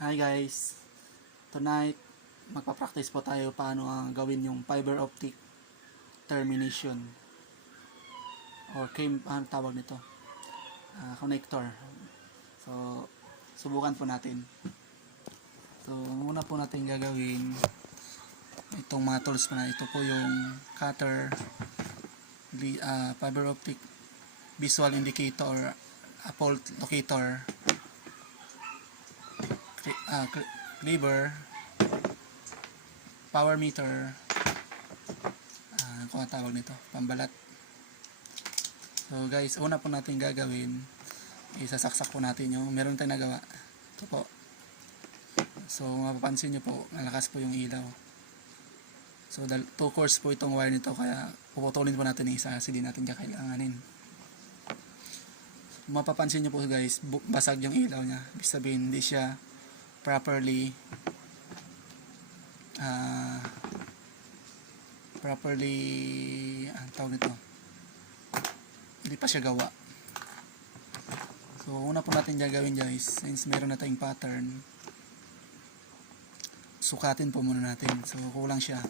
Hi guys, tonight magpa-practice po tayo paano gawin yung fiber optic termination or ano tawag nito, connector. So subukan po natin. So muna po natin gagawin itong mga tools po na ito po yung cutter, fiber optic visual indicator, fault locator, cleaver, power meter, kung ang tawag nito, pambalat. So guys, una po natin gagawin, isasaksak po natin yung meron tayong nagawa. Ito po. So mapapansin nyo po, malakas po yung ilaw. So 2 course po itong wire nito, kaya puputulin po natin yung isa kasi di natin kakailanganin. Mapapansin nyo po guys, basag yung ilaw nya. Ibig sabihin hindi siya properly ang tawag nito, hindi pa siya gawa. So una po natin gagawin guys, since meron na tayong pattern, sukatin po muna natin. So kulang siya,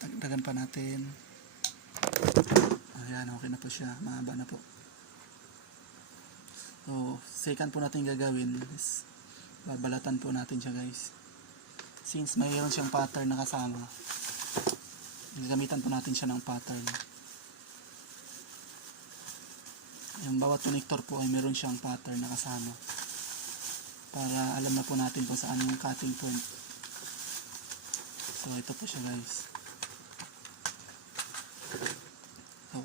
dagdagan pa natin. Ayan, okay na po siya, mahaba na po. So second po natin gagawin is babalatan po natin siya guys. Since mayroon siyang pattern na kasama, gagamitan po natin siya ng pattern. Yung bawat connector po ay meron siyang pattern na kasama para alam na po natin kung saan yung cutting point. So ito po siya guys. So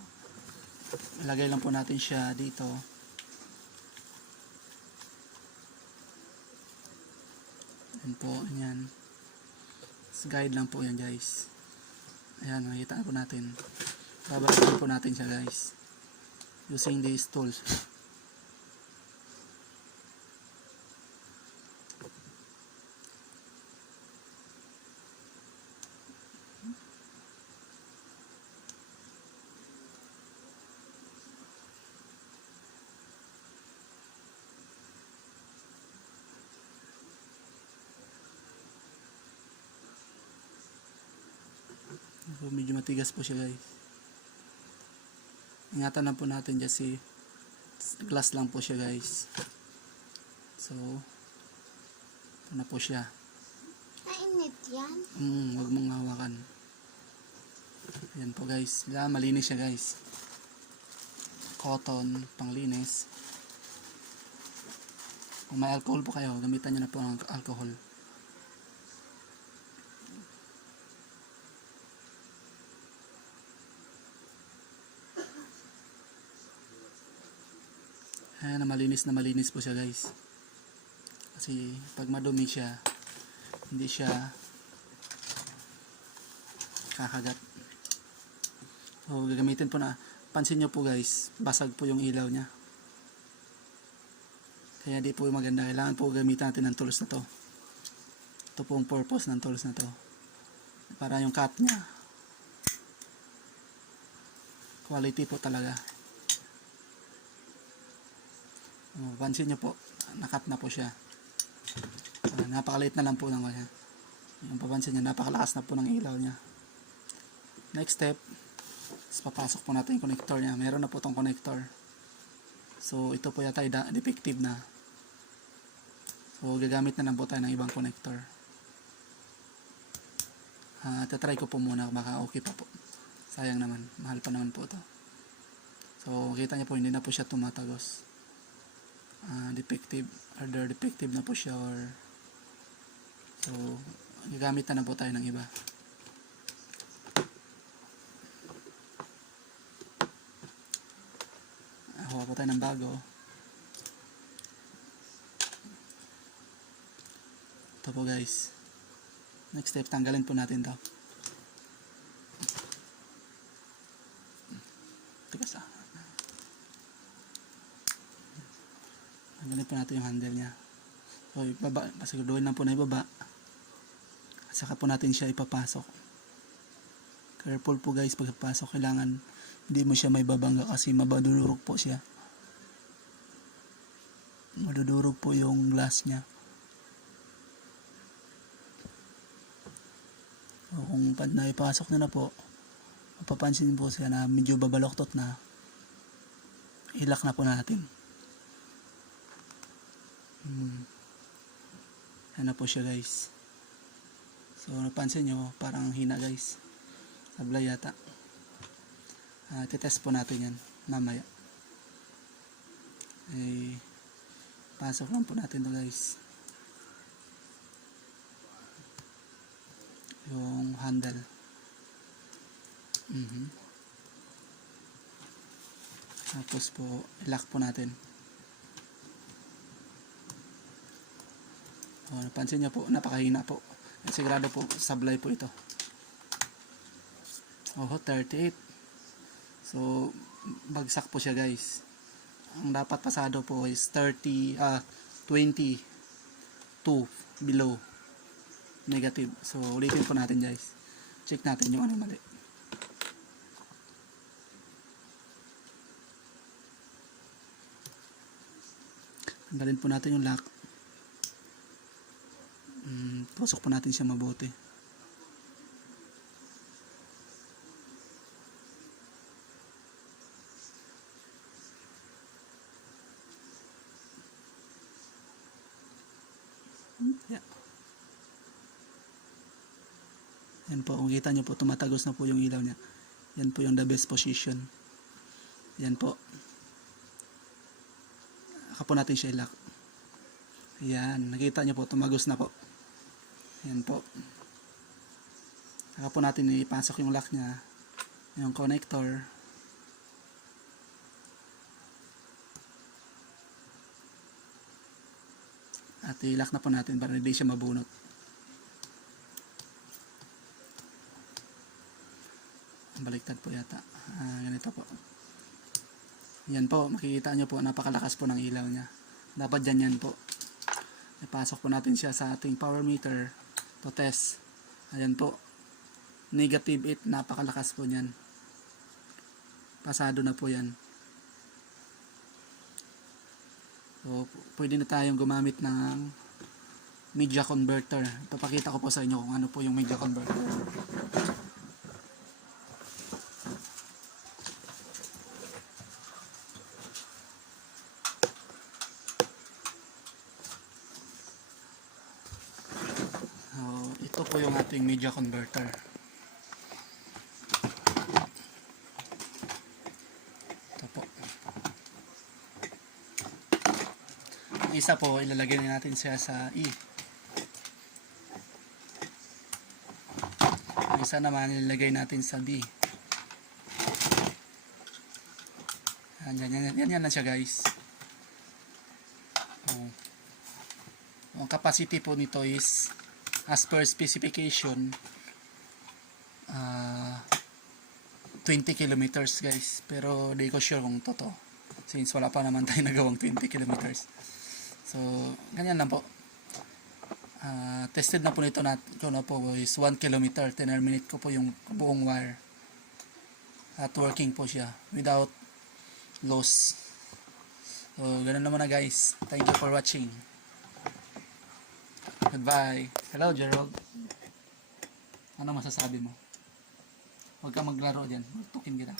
ilagay lang po natin siya dito. Yan po, yan. Guide lang po yan guys. Ayan, makikita po natin. Babalikin po natin siya guys using this tool. So, medyo matigas po siya guys. Ingatan lang po natin kasi glass lang po siya guys. So ito na po siya. Mainit yan? Huwag mong hawakan. Yan po guys. Malinis siya guys. Cotton, panglinis. Kung may alcohol po kayo, gamitan nyo na po ng alcohol. Ayan, na malinis po siya guys. Kasi pag madumi siya, hindi siya kakagat. So gagamitin po na, pansin nyo po guys, basag po yung ilaw nya. Kaya di po maganda. Kailangan po gamitin natin ng tools na to. Ito po ang purpose ng tools na to, para yung cut nya quality po talaga. Pansin nyo po, nakat na po siya. Napakaliit na lang po ng kanya. Yung papansin nyo, napakalakas na po ng ilaw nya. Next step is papasok po natin yung connector nya. Meron na po itong connector. So ito po yata defective na. So gagamit na lang po tayo ng ibang connector. Tatry ko po muna, baka okay pa po. Sayang naman, mahal pa naman po ito. So kita nyo po, hindi na po siya tumatagos. Defective na po siya, or so gagamit na po tayo ng iba. Hawa po tayo ng bago. Ito po guys. Next step, tanggalin po natin to. Tigas Tanggalin po natin yung handle nya. So ibaba, pasiguruhin lang po na ibaba. At saka po natin siya ipapasok. Careful po guys pagpasok, kailangan hindi mo siya may babangga kasi mabadurog po siya. madudurog po yung glass niya. So, kung pag naipasok na po, mapapansin po siya na medyo babaloktot na, ilak na po natin. Yan na po siya guys. So napansin nyo, parang hina guys. Sablay yata. Titest po natin yan mamaya. Pasok lang po natin to guys. Yung handle. Tapos po, ilock po natin. Napansin niyo po, napakahina po. Sigurado po, sablay po ito. 38. So, bagsak po siya guys. Ang dapat pasado po is 22 below negative. So, ulitin po natin guys. Check natin yung ano mali. Tanggalin po natin yung lock. Tusok po natin siya mabuti. Yeah. Yan po, kung kita nyo po, tumatagos na po yung ilaw niya. Yan po yung the best position. Yan po. Saka po natin siya i-lock. Yan, nakita nyo po, tumagos na po. Yan po. Saka po natin ipasok yung lock niya, yung connector. At i-lock na po natin para hindi siya mabunot. Baliktad po yata. Ganito po. Yan po, makikita nyo po, napakalakas po ng ilaw niya. Dapat dyan yan po. Ipasok po natin siya sa ating power meter to test. Ayan po. -8, napakalakas po niyan. Pasado na po yan. So, pwede na tayong gumamit ng media converter. Papakita ko po sa inyo kung ano po yung media converter. So, ito po yung ating media converter. Ito po. Ang isa po, ilalagay natin siya sa E. Ang isa naman, ilalagay natin sa B. Yan na siya guys. Ang capacity po nito is as per specification 20 kilometers guys, pero di ko sure kung totoo since wala pa naman tayo nagawang 20 kilometers. So ganyan lang po. Tested na po nito ko na po is 1 kilometer, terminate ko po yung buong wire at working po siya without loss. So ganun naman na guys. Thank you for watching. Goodbye. Hello, Gerald. Ano masasabi mo? Huwag kang maglaro dyan. Magtukin kita.